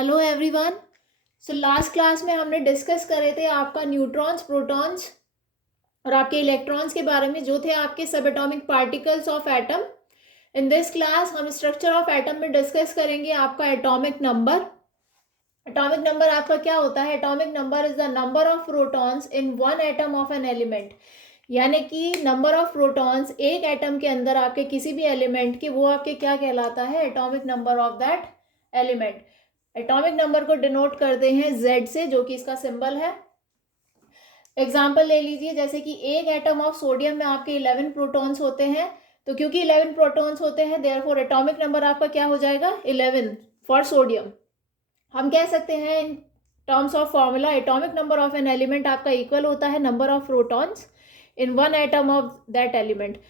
Hello everyone. So last class में हमने discuss करे थे आपका न्यूट्रॉन्स, प्रोटॉन्स और आपके इलेक्ट्रॉन्स के बारे में, जो थे आपके सब atomic particles of atom. In this class हम स्ट्रक्चर ऑफ एटम में डिस्कस करेंगे आपका एटॉमिक नंबर। एटॉमिक नंबर आपका क्या होता है? Atomic number is the number of protons in one atom of an element, यानी कि नंबर ऑफ प्रोटॉन्स एक एटम के अंदर आपके किसी भी एलिमेंट के, वो आपके क्या कहलाता है? Atomic number of that element. Atomic number को डिनोट करते हैं Z से, जो कि इसका सिंबल है। एग्जाम्पल ले लीजिए, जैसे कि एक एटम ऑफ सोडियम में आपके 11 प्रोटॉन्स होते हैं, तो क्योंकि 11 प्रोटॉन्स होते हैं देयरफॉर एटॉमिक नंबर आपका क्या हो जाएगा? 11 फॉर सोडियम। हम कह सकते हैं in terms of formula, atomic number of an element आपका इक्वल होता है number of protons in one atom of that element.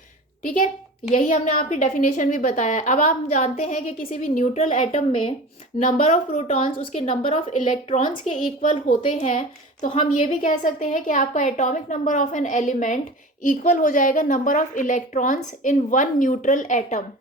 ठीक है, यही हमने आपकी डेफिनेशन भी बताया है। अब आप जानते हैं कि किसी भी न्यूट्रल एटम में नंबर ऑफ प्रोटॉन्स उसके नंबर ऑफ इलेक्ट्रॉन्स के इक्वल होते हैं, तो हम ये भी कह सकते हैं कि आपका atomic number of an element equal हो जाएगा number of electrons in one neutral atom.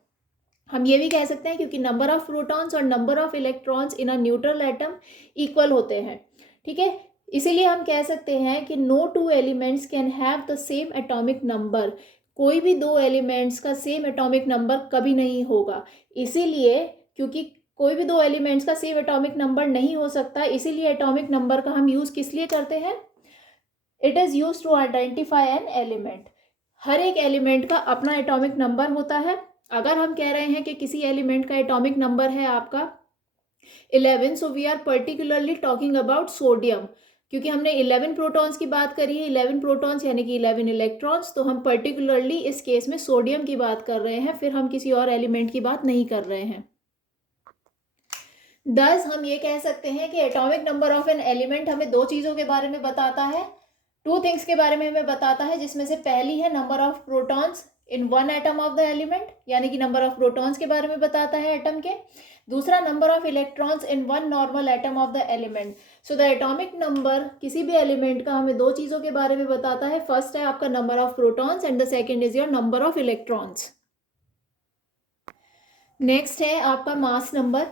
हम ये भी कह सकते हैं क्योंकि नंबर ऑफ प्रोटॉन्स और number of electrons in a neutral atom equal होते हैं। ठीक है, इसीलिए हम कह सकते हैं कि no two elements can have the same atomic number. कोई भी दो एलिमेंट्स का सेम एटॉमिक नंबर कभी नहीं होगा। इसीलिए क्योंकि कोई भी दो एलिमेंट्स का सेम एटॉमिक नंबर नहीं हो सकता, इसीलिए एटॉमिक नंबर का हम यूज किस लिए करते हैं? It is use to identify an element. हर एक एलिमेंट का अपना एटॉमिक नंबर होता है। अगर हम कह रहे हैं कि किसी एलिमेंट का एटॉमिक नंबर है आपका 11, so we are particularly talking about sodium, क्योंकि हमने 11 प्रोटॉन्स की बात करी है, 11 प्रोटॉन्स यानी कि 11 इलेक्ट्रॉन्स, तो हम पर्टिकुलरली इस केस में सोडियम की बात कर रहे हैं, फिर हम किसी और एलिमेंट की बात नहीं कर रहे हैं। दस हम ये कह सकते हैं कि atomic number of an element हमें दो चीज़ों के बारे में बताता है, टू थिंग्स के बारे में हमें बताता है, जिसमें से पहली है number of protons in one atom of the element, यानी कि नंबर ऑफ प्रोटॉन्स के बारे में बताता है एटम के। दूसरा number of electrons in one normal atom of the element. So the atomic number किसी भी एलिमेंट का हमें दो चीज़ों के बारे में बताता है। फर्स्ट है आपका number of protons and the second is your number of electrons. Next है आपका मास नंबर।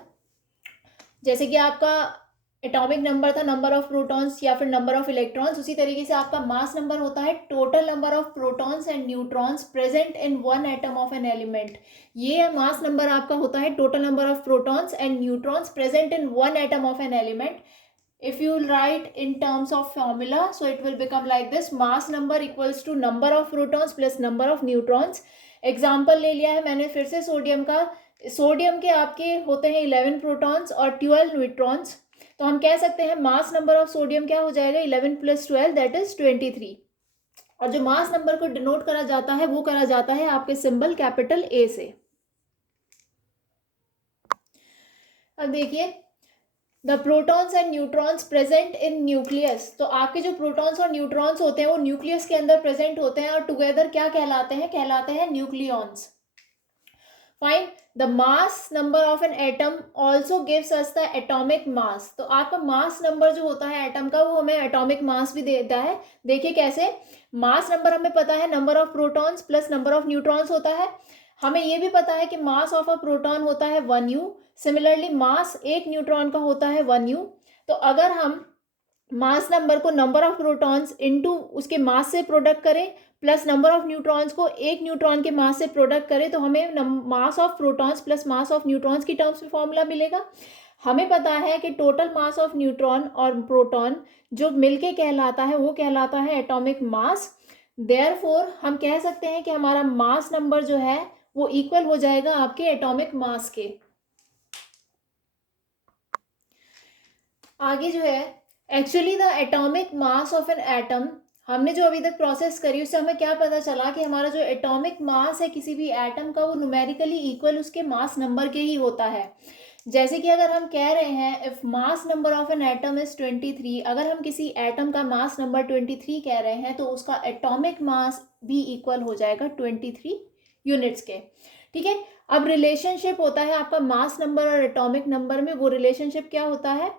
जैसे कि आपका एटॉमिक नंबर था नंबर ऑफ प्रोटॉन्स या फिर नंबर ऑफ इलेक्ट्रॉन्स, उसी तरीके से आपका मास नंबर होता है total number of protons and neutrons present in one atom of an element. ये मास नंबर आपका होता है total number of protons and neutrons present in one atom of an element. if you will write in terms of formula, so it will become like this: mass number equals to number of protons plus number of neutrons। Example ले लिया है मैंने फिर से sodium का। Sodium के आपके होते हैं 11 प्रोटॉन्स और 12 न्यूट्रॉन्स, तो हम कह सकते हैं मास नंबर ऑफ सोडियम क्या हो जाएगा? 11 + 12 दैट इज 23। और जो मास नंबर को डिनोट करा जाता है वो करा जाता है आपके सिंबल कैपिटल ए से। अब देखिए, the protons and neutrons present in nucleus. तो आपके जो प्रोटॉन्स और न्यूट्रॉन्स होते हैं वो न्यूक्लियस के अंदर प्रेजेंट होते हैं और टुगेदर क्या कहलाते हैं? कहलाते हैं nucleons. Fine the mass number of an atom also gives us the atomic mass. तो आपका मास नंबर जो होता है एटम का, वो हमें एटॉमिक मास भी देता है। देखिए कैसे, मास नंबर हमें पता है number of protons plus number of neutrons होता है। हमें ये भी पता है कि मास ऑफ अ प्रोटॉन होता है 1U। सिमिलरली मास एक न्यूट्रॉन का होता है 1U। तो अगर हम मास नंबर को नंबर ऑफ प्रोटॉन्स इनटू उसके मास से प्रोडक्ट करें प्लस नंबर ऑफ न्यूट्रॉन्स को एक न्यूट्रॉन के मास से प्रोडक्ट करें, तो हमें mass of protons plus mass of neutrons की टर्म्स में फॉर्मूला मिलेगा। हमें पता है कि टोटल मास ऑफ न्यूट्रॉन और प्रोटॉन जो मिलके कहलाता है वो कहलाता है एटॉमिक मास। देयरफॉर हम कह सकते हैं कि हमारा मास नंबर जो है वो इक्वल हो जाएगा आपके एटॉमिक मास के। आगे जो है, actually the atomic mass of an atom, हमने जो अभी तक प्रोसेस करी उससे हमें क्या पता चला कि हमारा जो एटॉमिक मास है किसी भी एटम का वो न्यूमेरिकली इक्वल उसके मास नंबर के ही होता है। जैसे कि अगर हम कह रहे हैं if mass number of an atom is 23, अगर हम किसी एटम का मास नंबर 23 कह रहे हैं तो उसका एटॉमिक मास भी इक्वल हो जाएगा 23 यूनिट्स के। ठीक है, अब रिलेशनशिप होता है आपका मास नंबर और एटॉमिक नंबर में। वो रिलेशनशिप क्या होता है?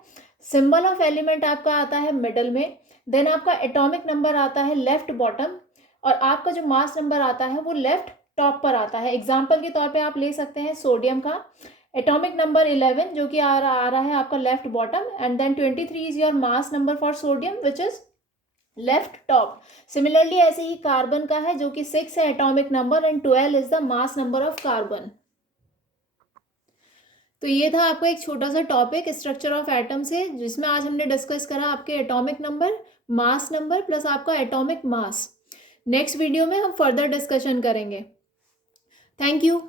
सिंबल ऑफ एलिमेंट आपका आता है मिडल में, देन आपका एटॉमिक नंबर आता है लेफ्ट बॉटम, और आपका जो मास नंबर आता है वो लेफ्ट टॉप पर आता है। एग्जाम्पल के तौर पे आप ले सकते हैं सोडियम का एटॉमिक नंबर 11 जो कि आ रहा है आपका left bottom, and then 23 is your mass number for sodium which is left top. Similarly ऐसे ही कार्बन का है जो कि 6 है atomic number and 12 is the mass number of carbon. तो ये था आपका एक छोटा सा टॉपिक स्ट्रक्चर ऑफ एटम से, जिसमें आज हमने डिस्कस करा आपके atomic number, mass number plus आपका एटॉमिक मास। नेक्स्ट वीडियो में हम फर्दर डिस्कशन करेंगे। Thank you.